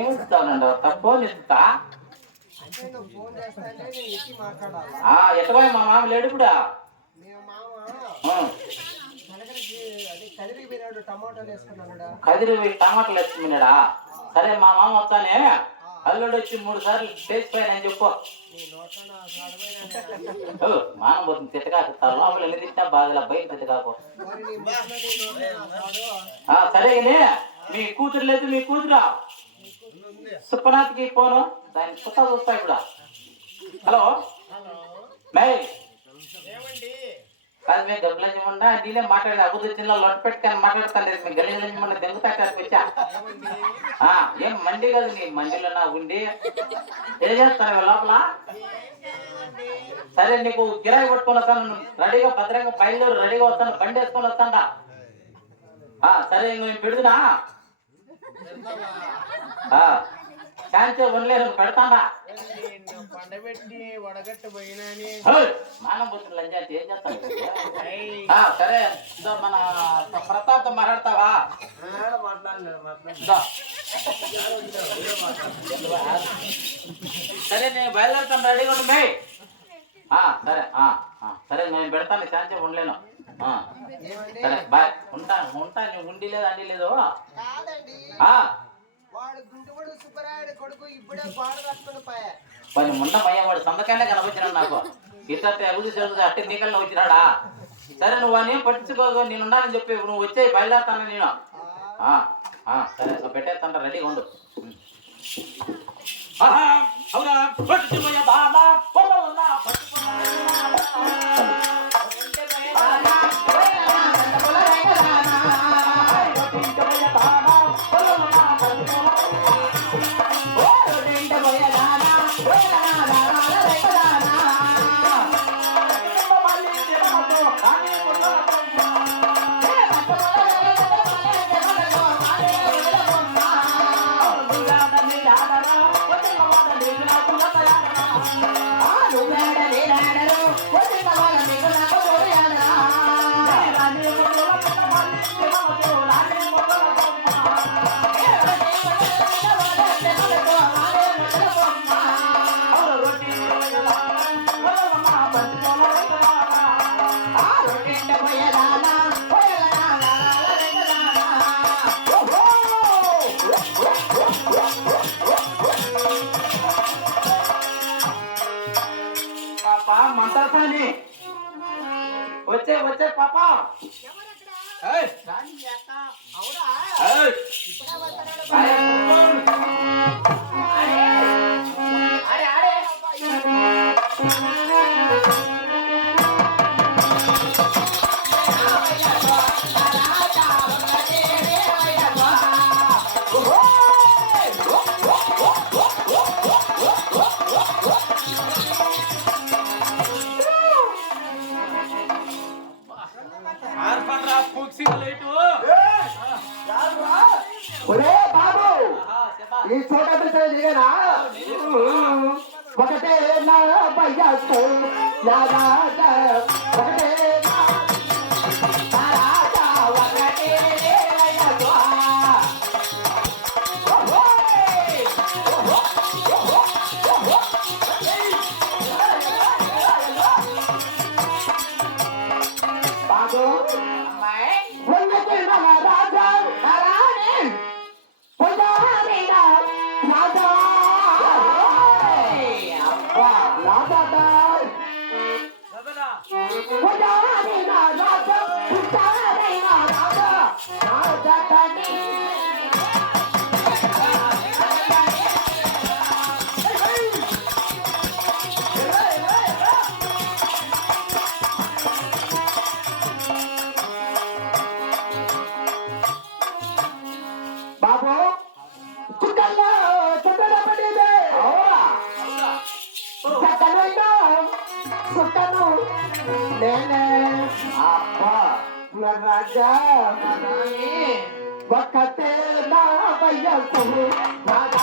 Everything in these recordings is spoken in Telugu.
ఏమిస్తానండి ఫోన్ ఇస్తా ఎట్టబోయి మా మామ లేడు కూడా కదిరి టమాటాలు వేసుకున్నాడా? సరే మా మామ వస్తానే, అల్లుడు వచ్చి 3 సార్లు చేసిపోయానని చెప్పు. మామ పోతుంది తిట్టకాకు, లోపల ఎన్ని తిట్టా బాధలా, బయట తిట్టకాకు. సరే కానీ మీ కూతురు లేదు, మీ కూతురా సుప్పనాథ్కి ఫోను, దాన్ని కొత్త చూస్తా ఇప్పుడు. హలో మే కాదు, మేము గబ్బులంజమండా నీళ్ళే మాట్లాడేది అభివృద్ధి జిల్లా లొట్టు పెట్టుకొని మాట్లాడతాను లేదు. మీ గల్లింజమండ దెంగు పెట్టా ఏం మండి కాదు, నీ మండిలో నా ఉండి ఏం చేస్తాను లోపల? సరే నీకు గిరాయి కొట్టుకొని వస్తాను, రెడీగా భద్రంగా బయలుదేరు, రెడీగా వస్తాను, బండి వేసుకొని వస్తాడా? సరే ఇంక నేను పెడుతున్నా, శాంతి ఉండలేదు పెడతాడా? మానం పోతుంది లంజా అంటే ఏం చేస్తాను. సరే మన ప్రతాప్తో మాట్లాడతావా? సరే నేను బయలుదేరుతాను, రెడీగా ఉండు. సరే సరే నేను పెడతాను, శాంతి ఉండలేను. సరే బాయ్, ఉంటా. నువ్వు ఉండి లేదు అండి లేదు. పని ఉండమయ్యా, వాడు సంతకాలే కనిపించినాడు నాకు. ఇట్లా అభివృద్ధి చదువుతుంది అట్టి నీకల్లో వచ్చినాడా? సరే నువ్వు అని పట్టించుకోగా నేను ఉండాలని చెప్పి నువ్వు వచ్చే బయలుదేరుతాను నేను. సరే నువ్వు పెట్టేస్తాను, రెడీగా ఉండు. వచ్చే పాప ఈ చోట దిగనా ఒకటే నా భయ్యాతో నా రాజా ఒకటే राजा वक़्ते ना भैया तुम राजा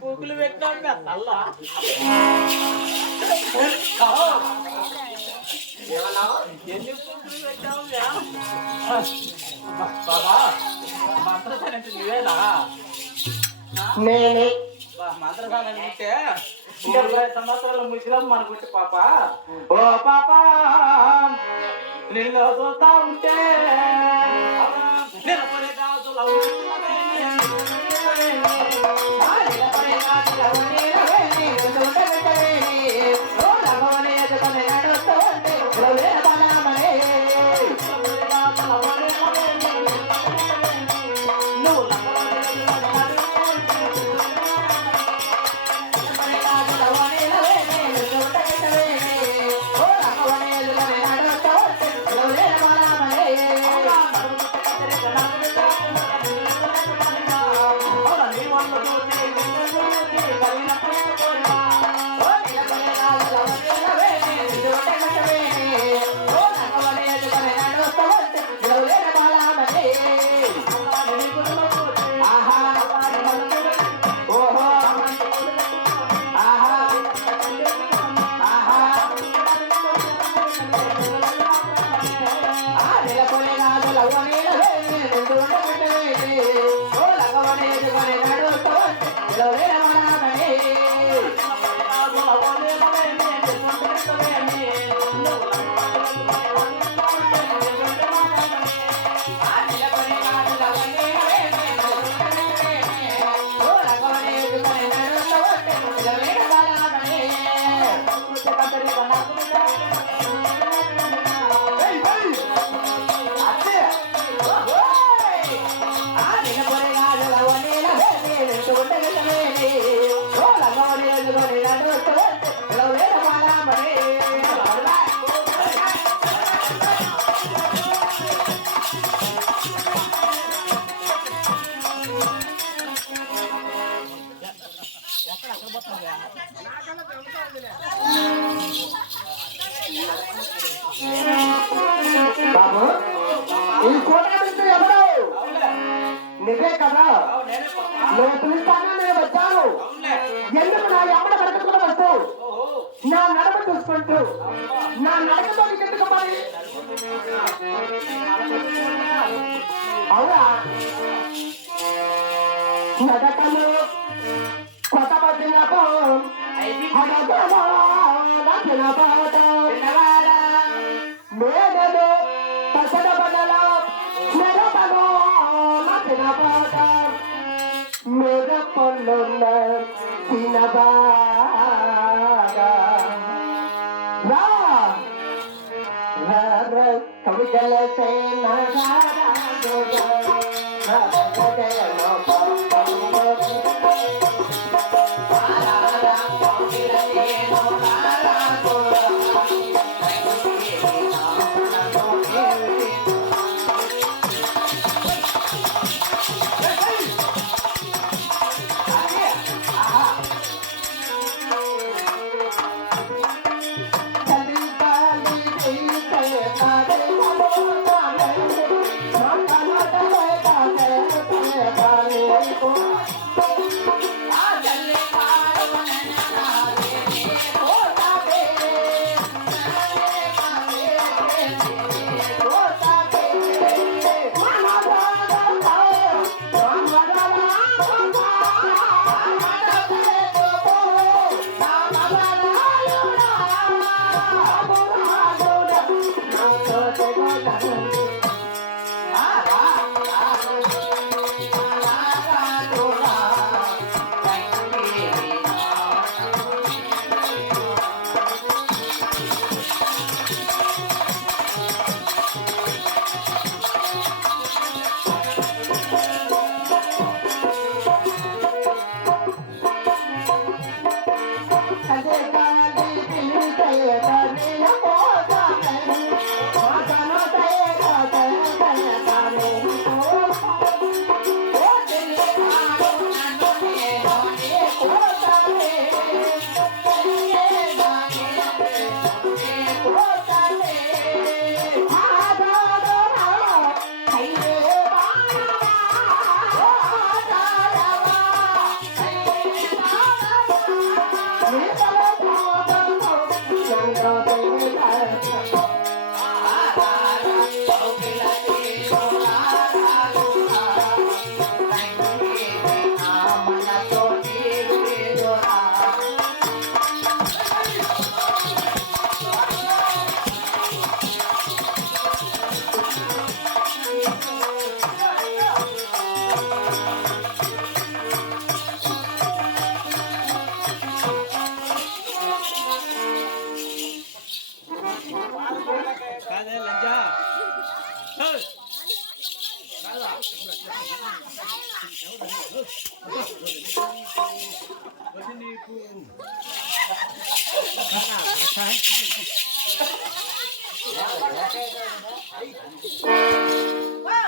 పూకులు పెట్టినా తల్లా ఎన్ని పూకులు పెట్టావు బాబా మంత్రసాని నువ్వేనా నేనే మంత్రసాని అంటే 20 సంవత్సరాల ముసలం మనకుంటే పాప ఓ పాప నిన్ను చూస్తా ఉంటే నిలబడే గాజుల బాబు ఈ కోట ఎవరు నిజే కదా నేను పిలుస్తాను నేను వచ్చాను ఎందుకు నా ఎమ్మడ నడకకుండా వస్తూ నా నడక చూసుకుంటూ నా నడకతో ఎందుకు మరి అవునా నడకలు కొత్త పట్టినప్పుడు మేడలు పసడ బడల మెరపలో నచ్చిన పాట మెరపొల్లున్న తినబాగా రా కవితల సేన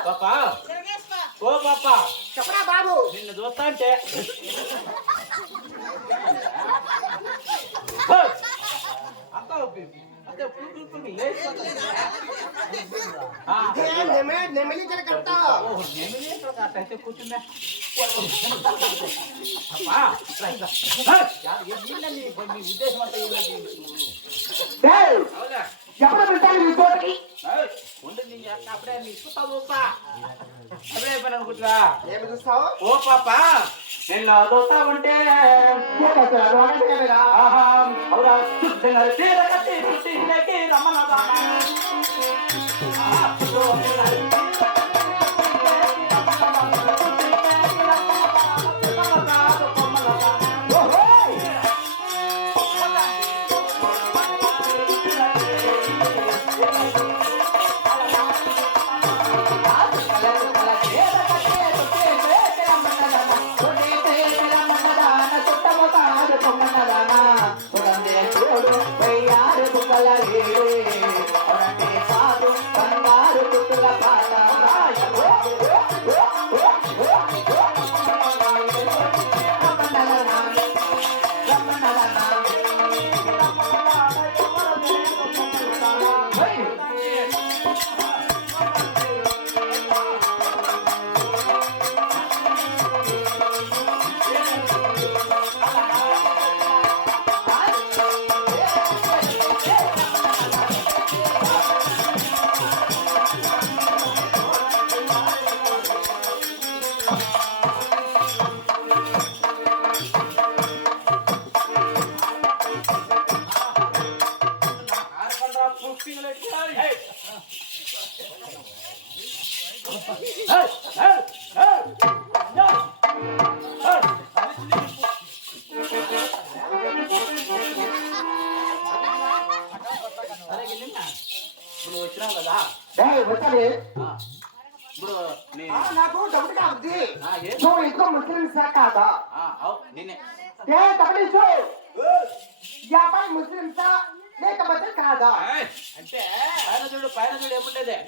పాపా ఓ పాపా చెప్పరా బాబు. నిన్ను చూస్తా అంటే నెమిలి జరగట్ట. కూర్చుందా ఉద్దేశం అంతా ఎప్పుడు వెళ్తాను మీ తోటకి? అప్పుడే నీ చూస్తా చూస్తా అప్పుడే అయిపోయినా కూర్చురా. ఏమి చూస్తావు? ఓ పాప నిన్ను చూస్తా ఉంటే అవురా చీర కట్టి పుట్టిందకి రమ్మన్న ఇప్పుడు వచ్చినావు కదా వచ్చాలి. ఇప్పుడు నాకు డబ్బు కాదు. ఏ నువ్వు ఇంకో ముస్లింసా కాదా? నేనే తప్పనిచ్చు. ఈ అబ్బాయి ముస్లింసా లేకపోతే కాదా? అంటే పైన చూడు ఎప్పుడేదే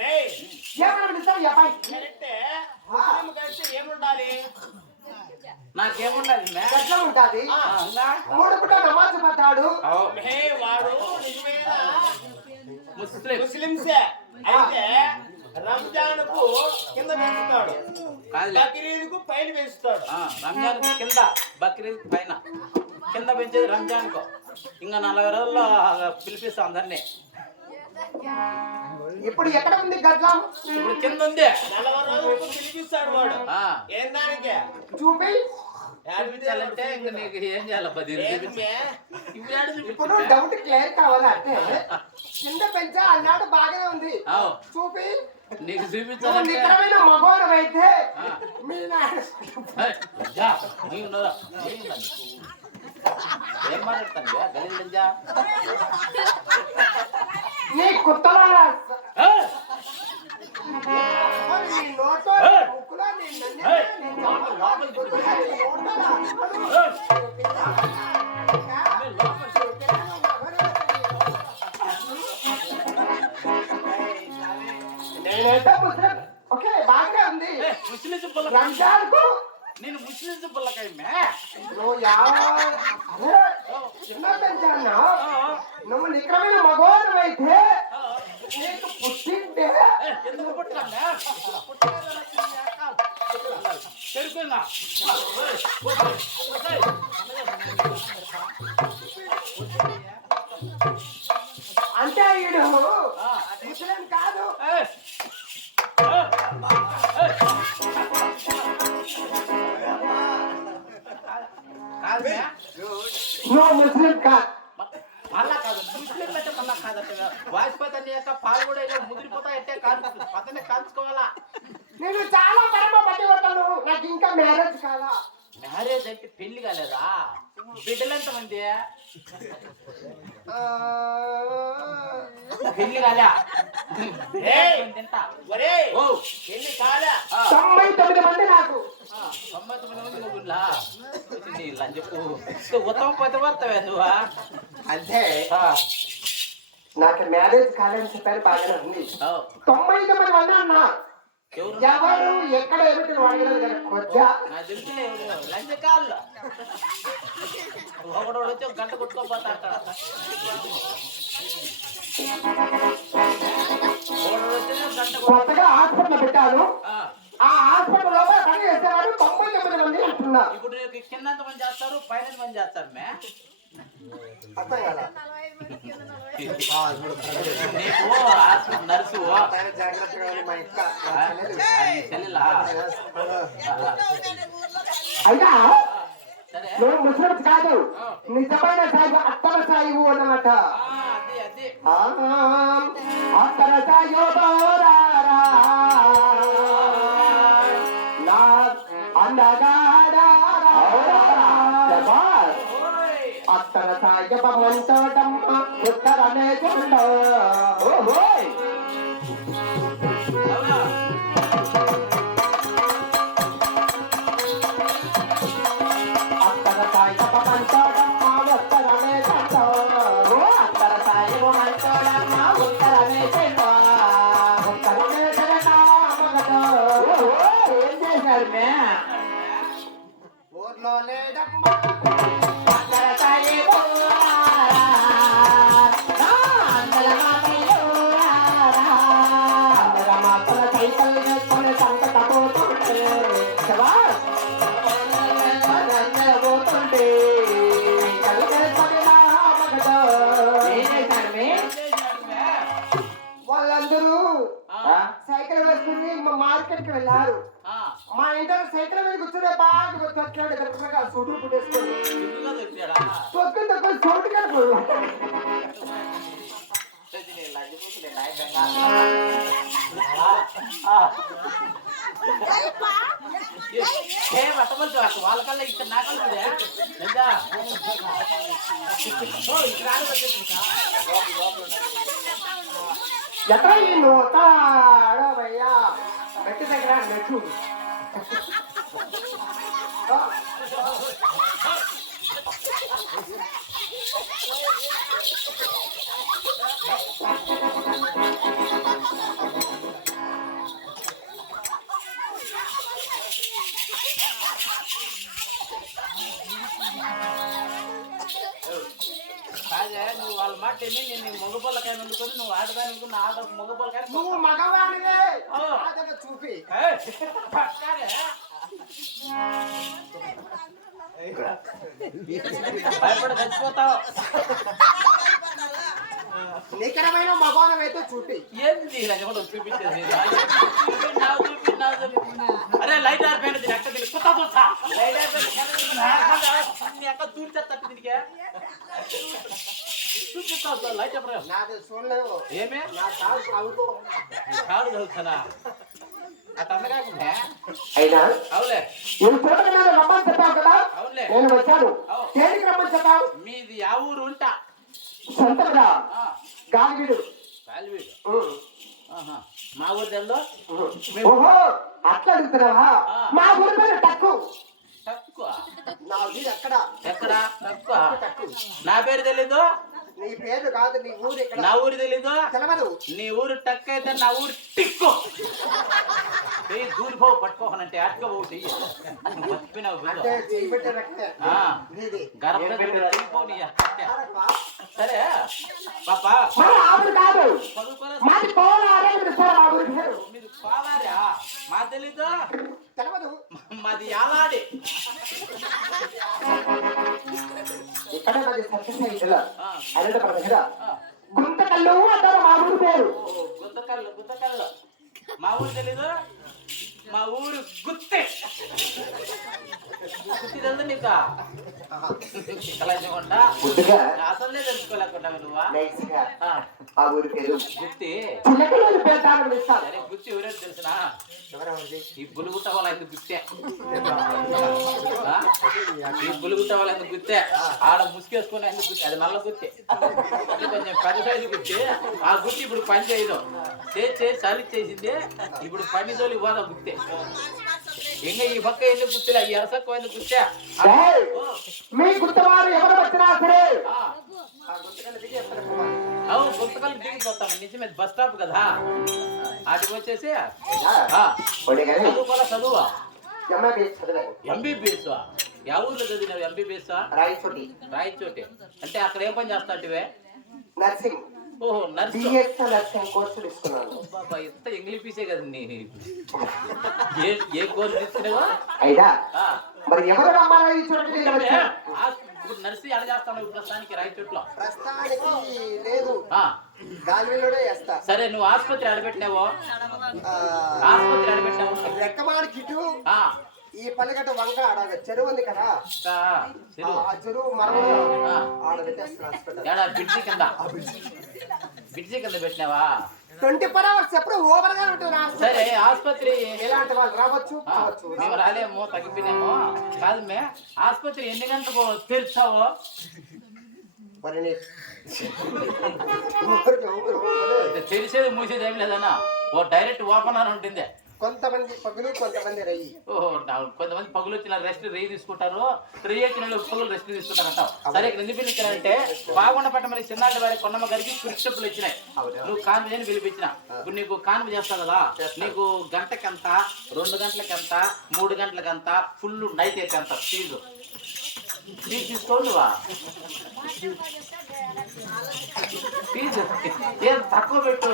ఏమన్నా పిలుస్తావు ఈ అబ్బాయి? ఏముండాలి నాకేముండాలి ఎట్లా ఉంటాది? 3 పూట నమాజ్ పడతాడు. వాడు ముస్లింసే అయితే రంజాన్ కు కింద పెంచుతాడు, బక్రీద్ కు పైన పెంచుతాడు. రంజాన్ కింద బక్రీద్ పైన కింద పెంచేది రంజాన్ కు. ఇంకా 40 రోజుల్లో పిలిపిస్తాం అందరినీ. ఇప్పుడు ఎక్కడ ఉంది గడ్లం? ఇప్పుడు కింద ఉంది. 40 రోజులకు పిలిపిస్తాడు వాడు. ఏం దానికి చూపి చూపించాలంటే ఇంకా నీకు ఏం చేయాలి? 10 ఇప్పుడు డౌట్ క్లియర్ కావాలంటే కింద పెంచా అన్నాడు, బాగానే ఉంది. చూపి నీకు చూపించాలంటే నిజమైన మగవాడు అయితే మీ ఏం మాట్లాడతాను గలీజా నీ కుత్తలో నోట్లో ముక్కులో ఓకే బాగానే ఉంది. ముస్లిం రంజాన్ కు నేను ముస్లిం పుల్లకాయ నువ్వు చిన్న పెంచాను. నువ్వు నిజమైన మగవాడు అయితే నీకు పుట్టింటే ఎందుకు పుట్టాలా చెరుకున్నా అంటే ఈడు ముస్లిం కాదు. నువ్వు ముస్లిం కాదు. మళ్ళా కాదు ముస్లిం అయితే మళ్ళా కాదంటే వాజ్పేయి యొక్క పాలు కూడా ఇలా ముదిరిపోతా అంటే కాదు పక్కనే కాల్చుకోవాలా. నేను చాలా పరమ పతివ్రతను. నాకు ఇంకా మ్యారేజ్ కాదా? మ్యారేజ్ అయితే పెళ్లి కాలేదా? బిడ్డలు ఎంతమంది? పెళ్లి కాలే తింటా పెళ్లి కాలే 99 మంది నాకు. 99 మంది ముగ్గురులా ఇలా చెప్పు ఉత్తమ పతివర్తవే నువ్వా? అంటే నాకు మ్యారేజ్ కాలేదని చెప్పారు బాగానే ఉంది. 99 మంది అన్నా ఎవరు ఎక్కడ ఏమిటి అడిగినది కదా కొద్దిగా నాకు తెలిసిన లంచ కాళ్ళు ఒకడు వచ్చి ఒక గంట కొట్టుకోపోతా అంటాడు. కొత్తగా హాస్పిటల్ పెట్టాను. ఆ హాస్పిటల్ లోపల పని చేసేవాడు 99 మంది అంటున్నారు. ఇప్పుడు నీకు కింద మంది చేస్తారు, పైన మంది చేస్తారు. మే అర్థం కదా నీకు నర్సు జాగ్రత్తగా మా ఇంట్లో చెల్లెలా అయినా సరే నువ్వు ముస్లిమ్స్ కాదు, నిజమైన సాయిబు అత్తర సాయిబు అన్నమాట. అది అది అత్తర సాయిబు నా అందగాడా అత్తర సాయిబ మంతోటమ్మ ఉత్తరమే చూడో. అత్తర సాయిబ మంతోటమ్మ ఉత్తరమే చూడో. అత్తర సాయిబ మంతోటమ్మ ఉత్తరమే చూడో. ఉత్తరమే చూడో మగదో. ఏం చేశారు మే ఊర్లో లేడమ్మ అత్తర సాయిబు సైకిల్ వేసుకొని సంతకపోతుంటే పోతుంటే వాళ్ళందరూ సైకిల్ వేసుకుని మా మార్కెట్ కి వెళ్ళారు. మా ఇంట్లో సైకిల్ మీద కూర్చునే బాగా తొక్కాడు కరెక్ట్గా సూటులు పుట్టేసుకొని తొక్కి తొక్కి సోటు కనుక వాళ్ళకల్లా ఇక్కడ నాకల్లా ఎక్కడ ఈ నూతాడవయ్యా మెట్టు దగ్గర మెట్టు కాదే నువ్వు వాళ్ళ మాట ఏమి నేను మగపల్లకాయ వండుకొని నువ్వు ఆడదాని అనుకున్న ఆడ మగపల్లకాయ నువ్వు మగవాడివే ఆటగా చూపి భయపడి చచ్చిపోతావు. నికరమైన మగవానం అయితే చూపి ఏంది చూపించేది అరే లైట్ ఆరిపోయిన దీని ఎక్క దీనికి కొత్త చూస్తా లైట్ అయిపోయింది ఎక్క చూసేస్తా దీనికి చూపిస్తా లైట్ ఎప్పుడు నాది చూడలేవు ఏమే నా కాదు కావుకో కాదు చదువుతానా అతన్నగా అయినా అవులే నేను చూడగా రమ్మని చెప్పావు కదా అవునులే నేను వచ్చాను. దేనికి రమ్మని చెప్పావు? మీది ఆ ఊరు ఉంటా సొంతగా గాలివీడు. మా ఊరు తెల్లో ఓహో అట్లా అడుగుతున్నావా? మా ఊరి పేరు టక్కు. తక్కువ నా వీడు ఎక్కడ? ఎక్కడ తక్కువ నా పేరు తెలీదు. నీ పేరు కాదు, నీ ఊరు ఎక్కడ? నా ఊరు తెలీదు. తెలవదు. నీ ఊరు టక్ అయితే నా ఊరు టిక్కు. దూరిపో పట్టుకోకనంటే అట్క పోటీ అంటే చేయబట్టే రక్తే నీది. సరే పాపా ఆవిడ కాదు, మాది పోలారే. మా ఊరి పేరు మీరు పాలారా? మా తెలీదు. తెలవదు. మాది యాలాడి. ఇక్కడ మాది సత్యసాయి అనంతపురం దగ్గర గుంతకల్లు అంటారు మా ఊరి పేరు. గుంతకల్లు గుంతకల్లు మా ఊరు తెలీదు. మా ఊరు గుత్తే. గుత్తి తెలుసు నీకు అసలే తెలుసుకోలేకుండా నువ్వా? ఆ ఊరి పేరు గుత్తి. సరే గుత్తి ఎవరైనా తెలిసినా ఈ బులుగుట్ట వాళ్ళ ఎందుకు గుత్తే. ఈ బులుగుట్ట వాళ్ళ ఎందుకు గుత్తే. ఆడ ముసుకేసుకుని ఎందుకు గుత్తి. అది నల్ల గుత్తి, కొంచెం పెద్ద సైజు గుత్తి. ఆ గుత్తి ఇప్పుడు పని చేయదు. చేసి సరి చేసింది. ఇప్పుడు పని తోలి పోదా గుత్తే. ఇంకా ఈ పక్క ఎందుకు గుర్తులే, ఈ ఎరసక్క ఎందుకు గుర్తా? మీ గుర్తవారు ఎవరు వచ్చినా సరే గుంతకల్ వెళ్ళిపోతాను నుంచి మీద బస్ స్టాప్ కదా అటుకు వచ్చేసి ఒడే గారు చదువుకోవాలా చదువు ఎంబీబీఎస్ చదివాను. ఎంబీబీఎస్ యా ఊర్లో చదివినావు ఎంబీబీఎస్ రాయచోటి రాయచోటి అంటే అక్కడ ఏం పని చేస్తాంటివే నర్సింగ్ ఓహో నర్సు బిఎస్ నర్సింగ్ కోర్సు తీసుకున్నాను. బాబా ఇంత ఇంగ్లీషే కదా నీ ఏ కోర్సు తీసుకున్నావా అయిదా ఆ, మరి ఎవరు రమ్మారావు ఈ చోటుకి నేను వచ్చాను? ఇప్పుడు నర్సి ఎడ చేస్తాను ఇప్పుడు ప్రస్తుతానికి రాయచోట్లో ప్రస్తుతానికి లేదు, గాలిలోనే వేస్తా. సరే నువ్వు ఆసుపత్రి ఆడబెట్టినావో ఆసుపత్రి ఆడబెట్టినావు రెక్కమాడి కిటు ఆ, ఈ పల్లెగట్ట వంక ఆడ చెరువు ఉంది కదా, చెరువు ఆ చెరువు మరో ఆడ పెట్టేస్తాను హాస్పిటల్. ఏడా బిడ్జి కింద బిడ్జి కింద పెట్టినావా 24 hours ఎప్పుడు ఓవర్ గా ఉంటుంది హాస్పిటల్. సరే ఆసుపత్రి ఎలాంటి వాళ్ళు రావచ్చు పోవచ్చు. మేము రాలేమో తగ్గిపోయినామో కాదు మే ఆసుపత్రి ఎన్ని గంటలకు తెరిచావో మరి ఊరు తెరిచేది మూసేది ఏం లేదన్నా ఓ డైరెక్ట్ ఓపెన్ అని ఉంటుంది కొంతమంది పగులు కొంతమంది రయ్యి. ఓహో కొంతమంది పగులు వచ్చిన రెస్ట్ రెయ్యి తీసుకుంటారు, రెయ్యి వచ్చిన వాళ్ళు పగులు రెస్ట్ తీసుకుంటారు అంటావు. సరే ఇక్కడ ఎందుకు పిలిచానంటే బాగుండ పట్ట మరి చిన్నాటి వారి కొన్నమ్మ గారికి స్క్రిప్ట్లు ఇచ్చినాయి. నువ్వు కాన్వి అని పిలిపించిన ఇప్పుడు నీకు కాన్వి చేస్తావు కదా, నీకు గంటకెంత 2 గంటలకెంత 3 గంటలకెంత ఫుల్ నైట్ అయితే ఎంత ఫీజు తీసుకోవా ఫీజు ఏం తక్కువ పెట్టు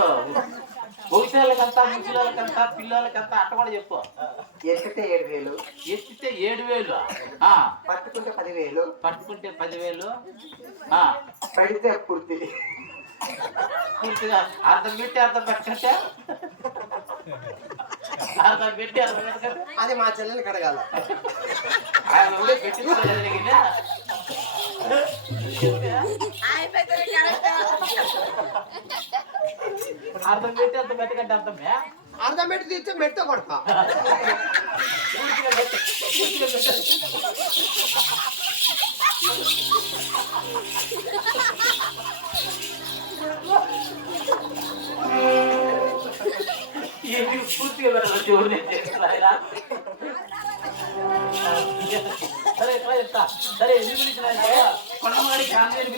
భవిష్యాలకంతా ముసలికంతా పిల్లలకంతా అట్ట కూడా చెప్పు. ఎత్తితే 7,000, ఎత్తితే 7,000 పట్టుకుంటే 10,000, పట్టుకుంటే 10,000 పడితే పూర్తి. పూర్తిగా అర్థం పెట్టి అర్థం పెట్టకంటే అర్థం పెట్టి అర్థం పెట్టకంటే అది మా చెల్లెలు కడగాల. ఆయన కూడా పెట్టి అర్థం పెట్టి అర్థం పెట్టకంటే అర్థమే అర్థం పెట్టి తీస్తే మెట్టు కొడతా. పూర్తిగా పెట్టి పూర్తిగా పెట్టండి. ఎందుకు పూర్తిగా పెట్టాలి దేవుడిని చేస్తారా? సరే ఎట్లా చెప్తా. సరే ఎందుకు పిలిచినంటే కొండమాడి కాంగ్రెస్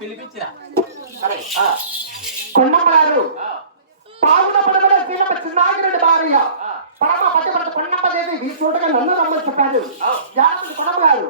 పిలిపించిన సరే కొండమ్మ గారు పావుల పడగల సీనమ్మ చిన్నాగిరెడ్డి భార్య పరమ పట్టిపడ కొండమ్మ దేవి ఈ చోటుగా నన్ను రమ్మని చెప్పాడు. జాగ్రత్త కొండమ్మ గారు